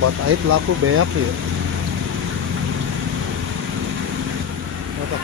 sobat ait laku beak ya. Apa?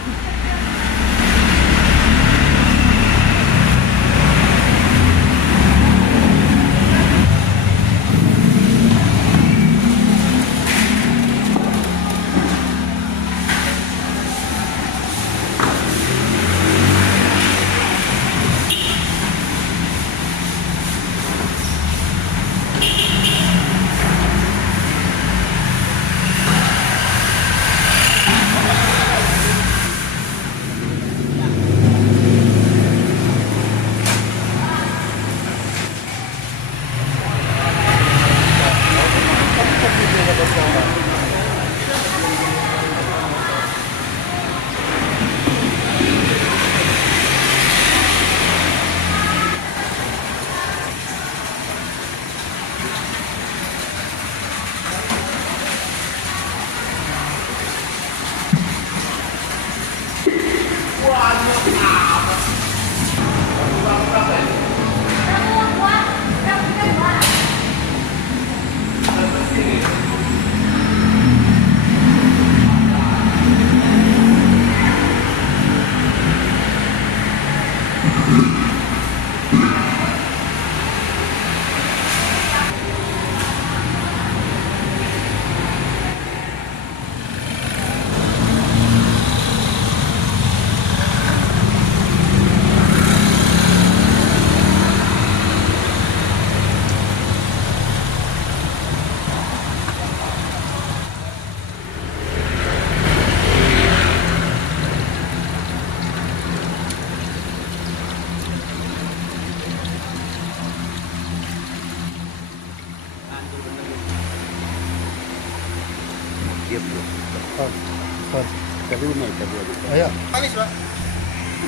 Tadi naik tadi. Ayo. Manis, Pak.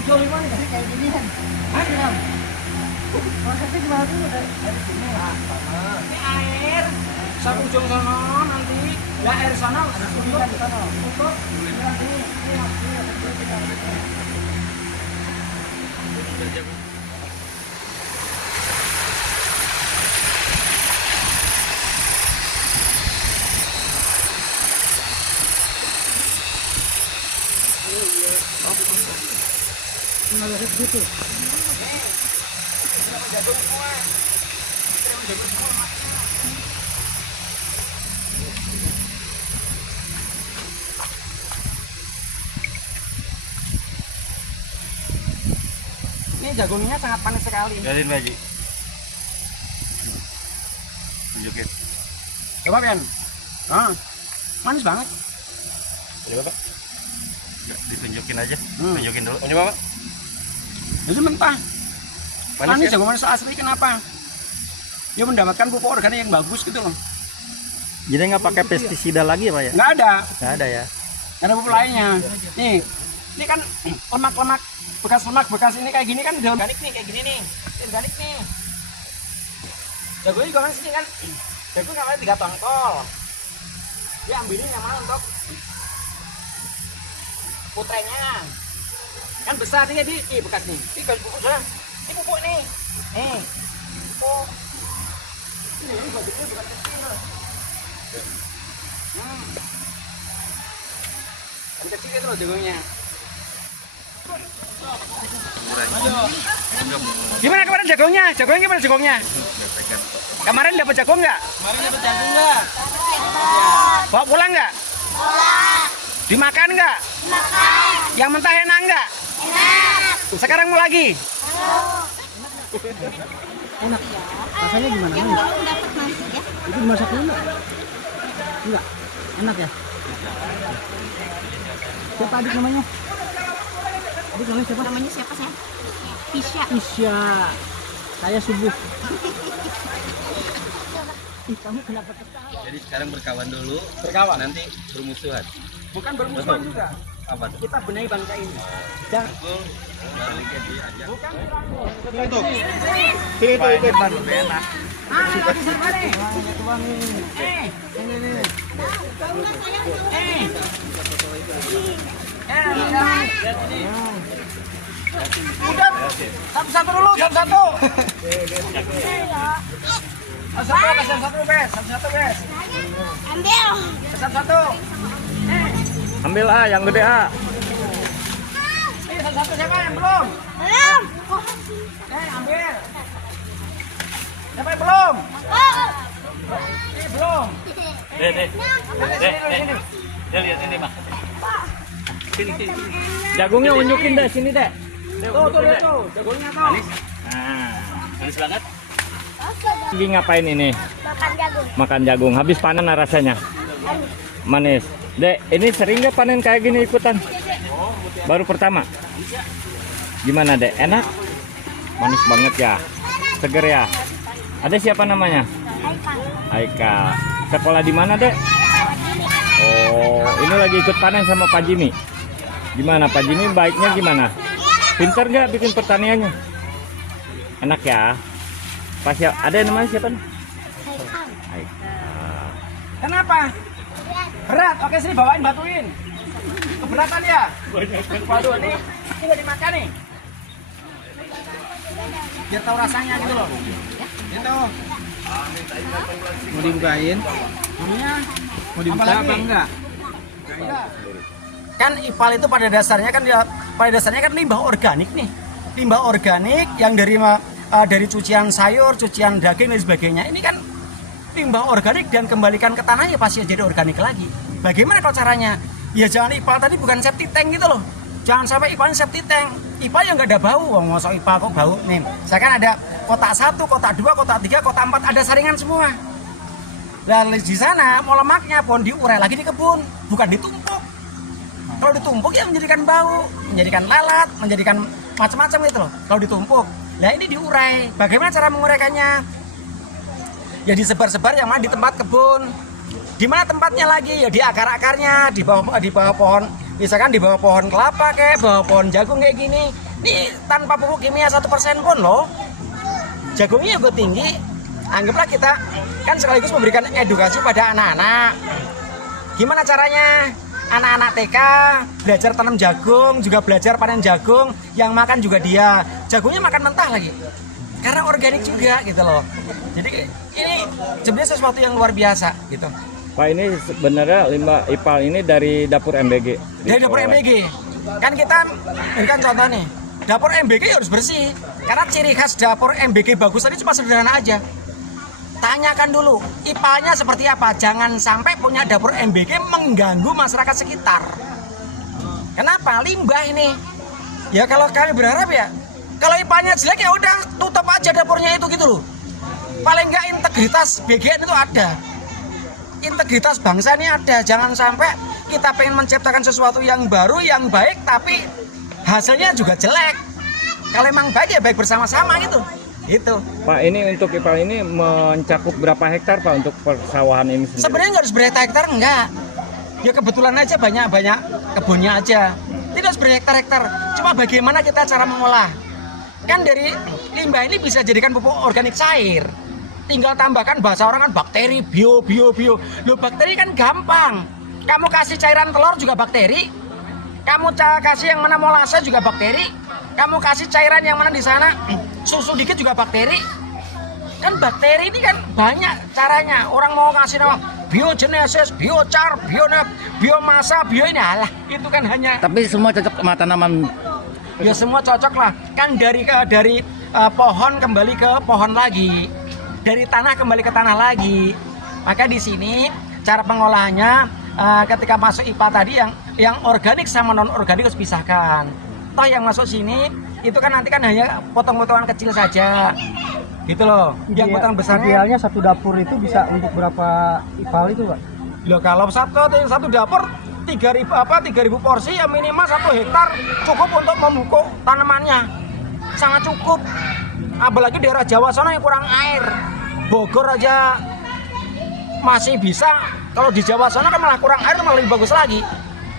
Jual mana kayak gini kan? Mana kan? Prosesnya gimana dulu dari sini? Ini air. Satu ujung sana nanti. Ya air sana tutup di sana. Tutup. Nggak ada gitu. Ini jagungnya sangat panas sekali. Jalin Baji. Tunjukin. Coba kan? Manis banget. Coba Pak. Nggak, ditunjukin aja. Tunjukin dulu. Coba Pak. Itu mentah. Manis ya? jagung manis asli kenapa? Dia mendapatkan pupuk organik yang bagus gitu loh. Jadi nggak pakai pestisida lagi ya Pak ya? Nggak ada. Nggak ada ya? Nggak ada pupuk lainnya. Nih, ini kan lemak-lemak bekas lemak bekas ini kayak gini kan udah organik nih kayak gini nih. Ini organik nih. Jagungnya juga kan sini kan. Jagung namanya 3 tongkol. Dia ambilin yang mana untuk putrenya. Kan besar nih di bekas nih. Ini garis pupuk sudah. Ini pupuk nih. Nih. Pupuk. Ini bajunya bukan kecil. Yang kecil itu loh jagungnya. Gimana kemarin jagungnya? Jagungnya gimana jagungnya? Kemarin dapat jagung nggak? Kemarin dapat jagung nggak? Bawa pulang nggak? Dimakan nggak? Yang mentah enak nggak? Sekarang mau lagi? Enak. Rasanya gimana? Itu dimasak dulu enggak? Enggak. Enak ya? Siapa adik namanya? Adik namanya siapa? Namanya siapa saya? Tisha. Isya. Saya subuh. Kamu kenapa ketawa? Jadi sekarang berkawan dulu. Berkawan. Nanti bermusuhan. Bukan bermusuhan juga. Apa tuh? Kita benahi bangsa ini. Jangan. Baru diajak. Bukan. Itu. Itu baru enak. Lagi siapa nih? Udah, satu-satu dulu, satu-satu. Satu-satu, satu-satu, Bes. Satu-satu, Bes. Ambil. Satu-satu. Ambil A yang gede A. Ini satu-satu siapa yang belum? Belum. Ambil. Siapa yang belum? Oh. Ini belum. Deh. Dia lihat ini mah. Sini. Jagungnya unjukin deh sini deh. Tuh, lihat tuh. Jagungnya tuh. Nah, Manis banget. lagi ngapain ini? Makan jagung. Makan jagung. Habis panen rasanya. Manis. Dek, ini sering nggak panen kayak gini ikutan? Baru pertama. Gimana Dek? Enak? Manis banget ya. Seger ya. Ada siapa namanya? Haikal. Sekolah di mana Dek? Oh, ini lagi ikut panen sama Pak Jimmy. Gimana Pak Jimmy, baiknya gimana? Pinter nggak bikin pertaniannya? Enak ya. Pas ya, ada yang namanya siapa? Haikal. Kenapa? Berat. Oke, sini bawain batuin. Keberatan ya? Waduh, ini nggak dimakan nih. Biar tahu rasanya gitu loh. Gitu. Mau dibukain? Namanya Mau dibuka Apalagi? apa enggak? kan IPAL itu pada dasarnya kan limbah organik nih. Limbah organik yang dari cucian sayur, cucian daging dan sebagainya. Ini kan limbah organik dan kembalikan ke tanah ya pasti jadi organik lagi. Bagaimana kalau caranya? Ya jangan IPAL tadi bukan septic tank gitu loh. Jangan sampai IPAL septic tank. IPAL yang nggak ada bau. Wong mosok IPAL kok bau nih. Saya kan ada kotak 1, kotak 2, kotak 3, kotak 4 ada saringan semua. Dan di sana mau lemaknya pun diurai lagi di kebun, bukan ditumpuk. Kalau ditumpuk ya menjadikan bau, menjadikan lalat, menjadikan macam-macam gitu loh. Kalau ditumpuk, nah ini diurai. Bagaimana cara menguraikannya? Ya disebar-sebar yang mana di tempat kebun. Di mana tempatnya lagi? Ya di akar-akarnya, di bawah pohon. Misalkan di bawah pohon kelapa kayak, bawah pohon jagung kayak gini. Ini tanpa pupuk kimia 1% pun loh. Jagungnya juga tinggi. Anggaplah kita kan sekaligus memberikan edukasi pada anak-anak. Gimana caranya? Anak-anak TK belajar tanam jagung, juga belajar panen jagung, yang makan juga dia. Jagungnya makan mentah lagi. Karena organik juga gitu loh. Jadi ini sebenarnya sesuatu yang luar biasa gitu. Pak, ini sebenarnya limbah IPAL ini dari dapur MBG. Dari dapur MBG. Kan kita berikan contoh nih. Dapur MBG harus bersih. Karena ciri khas dapur MBG bagus tadi cuma sederhana aja. Tanyakan dulu IPA-nya seperti apa. Jangan sampai punya dapur MBG mengganggu masyarakat sekitar. Kenapa? Limbah ini. Ya kalau kami berharap ya, kalau IPA-nya jelek ya udah tutup aja dapurnya itu gitu loh. Paling nggak integritas BGN itu ada. Integritas bangsa ini ada. Jangan sampai kita pengen menciptakan sesuatu yang baru, yang baik, tapi hasilnya juga jelek. Kalau emang baik ya baik bersama-sama gitu. Itu. Pak, ini untuk IPAL ini mencakup berapa hektar Pak untuk persawahan ini sendiri? Sebenarnya nggak harus berhektar-hektar, enggak. Ya kebetulan aja banyak kebunnya aja. Tidak harus berhektar-hektar. Cuma bagaimana kita cara mengolah. Kan dari limbah ini bisa jadikan pupuk organik cair. Tinggal tambahkan bahasa orang kan bakteri, bio. Loh bakteri kan gampang. Kamu kasih cairan telur juga bakteri. Kamu kasih yang mana molase juga bakteri. Kamu kasih cairan yang mana di sana susu dikit juga bakteri. Kan bakteri ini kan banyak caranya. Orang mau ngasih nama biogenesis, biochar, biomasa, bio ini alah. Itu kan hanya. Tapi semua cocok sama tanaman. Ya semua cocok lah. Kan dari pohon kembali ke pohon lagi. Dari tanah kembali ke tanah lagi. Maka di sini cara pengolahannya ketika masuk IPA tadi yang organik sama non organik harus pisahkan. Toh yang masuk sini itu kan nanti kan hanya potong-potongan kecil saja gitu loh. Yang potong besarnya Idealnya satu dapur itu bisa untuk berapa IPAL itu Pak? loh, kalau satu dapur 3.000 porsi ya minimal 1 hektar cukup untuk memupuk tanamannya, sangat cukup. Apalagi daerah Jawa sana yang kurang air, Bogor aja masih bisa, kalau di Jawa sana kan malah kurang air, malah lebih bagus lagi.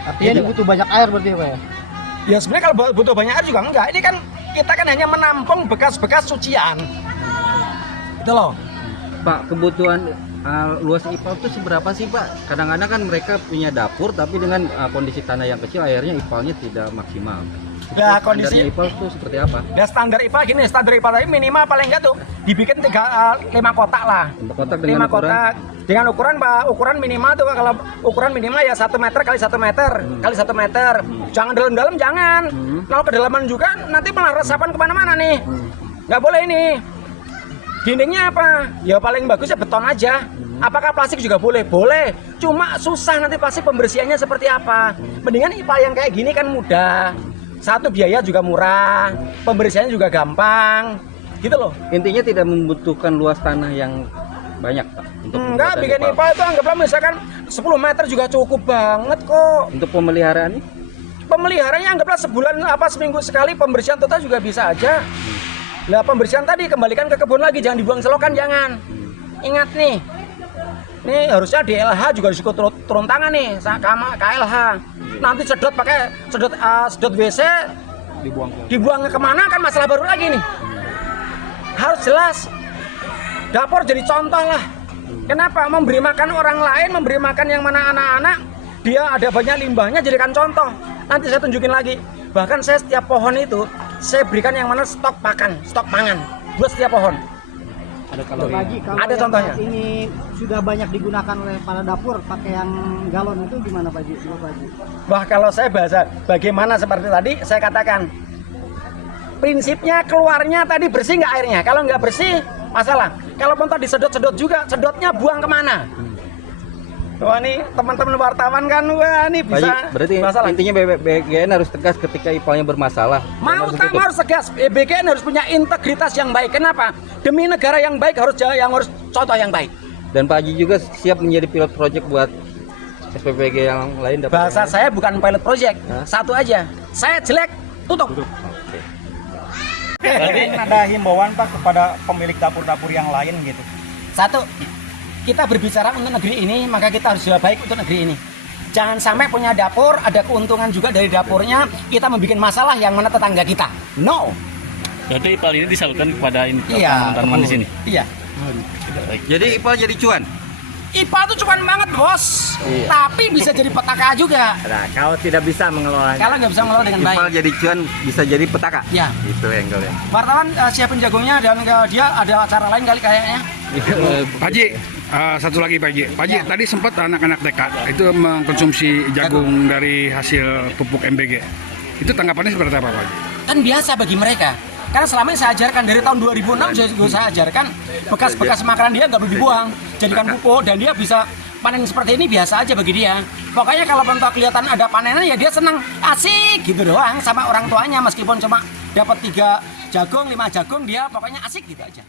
Artinya ini butuh banyak air berarti Pak ya? Ya sebenarnya kalau butuh banyak air juga enggak. Ini kan kita kan hanya menampung bekas-bekas cucian. Itu loh. Pak, kebutuhan luas IPAL itu seberapa sih Pak? Kadang-kadang kan mereka punya dapur tapi dengan kondisi tanah yang kecil akhirnya IPAL-nya tidak maksimal. Ya, Standarnya kondisi IPAL itu seperti apa? ya standar IPA gini, standar IPA tadi minimal paling enggak tuh dibikin 5 kotak lah. Untuk kotak dengan 5 kotak dengan ukuran minimal tuh, kalau ukuran minimal ya 1 meter kali 1 meter kali 1 meter. Jangan dalam-dalam, jangan. Kalau kedalaman juga nanti malah resapan kemana-mana nih. Nggak boleh ini. Dindingnya apa? Ya paling bagus ya beton aja. Apakah plastik juga boleh? Boleh. Cuma susah nanti plastik pembersihannya seperti apa. Mendingan IPA yang kayak gini kan mudah. Satu, biaya juga murah, pembersihannya juga gampang, gitu loh. Intinya tidak membutuhkan luas tanah yang banyak Pak. Untuk Enggak, pembuatan bikin IPA itu anggaplah misalkan 10 meter juga cukup banget kok. Untuk pemeliharaan ini? Pemeliharaannya anggaplah sebulan seminggu sekali, pembersihan total juga bisa aja. Nah, pembersihan tadi kembalikan ke kebun lagi, jangan dibuang selokan, jangan. Ingat nih, harusnya DLH juga disuruh turun tangan nih sama KLH. Nanti sedot sedot WC dibuang kemana kan masalah baru lagi nih. Harus jelas. Dapur jadi contoh lah. Kenapa? Memberi makan orang lain, memberi makan yang mana anak-anak, dia ada banyak limbahnya, jadikan contoh. Nanti saya tunjukin lagi. Bahkan saya setiap pohon itu saya berikan yang mana stok pangan buat setiap pohon. Ada kalau Ada yang contohnya. saat ini sudah banyak digunakan oleh para dapur pakai yang galon itu gimana Pak Ji? Wah, kalau saya bahasa bagaimana seperti tadi saya katakan, prinsipnya keluarnya tadi bersih nggak airnya. Kalau nggak bersih masalah. Kalau pun tadi sedot juga, sedotnya buang kemana? Wah, nih teman-teman wartawan kan, wah ini Pak Haji, bisa berarti masalah. intinya BGN harus tegas ketika IPAL-nya bermasalah. Harus tegas. BGN harus punya integritas yang baik. Kenapa? Demi negara yang baik harus contoh yang baik. Dan Pak Haji juga siap menjadi pilot project buat SPPG yang lain. Bahasa saya bukan pilot project, Hah? satu aja. Saya jelek, tutup. Ada himbauan Pak kepada pemilik dapur-dapur yang lain gitu. Satu, kita berbicara untuk negeri ini, maka kita harus juga baik untuk negeri ini. Jangan sampai punya dapur, ada keuntungan juga dari dapurnya, kita membuat masalah yang mana tetangga kita. No. Berarti IPAL ini disalurkan kepada ini Iya. tanaman di sini. Iya. Jadi IPAL jadi cuan. IPA itu cuman banget, bos. Iya. Tapi bisa jadi petaka juga. Nah, kalau tidak bisa mengelolanya. Kalau nggak bisa mengelola dengan baik. IPAL jadi cuan bisa jadi petaka. Ya. Itu angle-nya. Wartawan siapin jagungnya dan dia ada acara lain kali kayaknya. Pak Haji, satu lagi Pak Haji. Pak Haji, tadi sempat anak-anak TK itu mengkonsumsi jagung dari hasil pupuk MBG. Itu tanggapannya seperti apa Pak Haji? Kan biasa bagi mereka. Karena selama ini saya ajarkan dari tahun 2006 saya ajarkan bekas-bekas makanan dia nggak boleh dibuang, jadikan pupuk, dan dia bisa panen seperti ini biasa aja bagi dia. Pokoknya kalau bentuk kelihatan ada panenan ya dia senang, asik gitu doang sama orang tuanya, meskipun cuma dapat 3 jagung, 5 jagung, dia pokoknya asik gitu aja.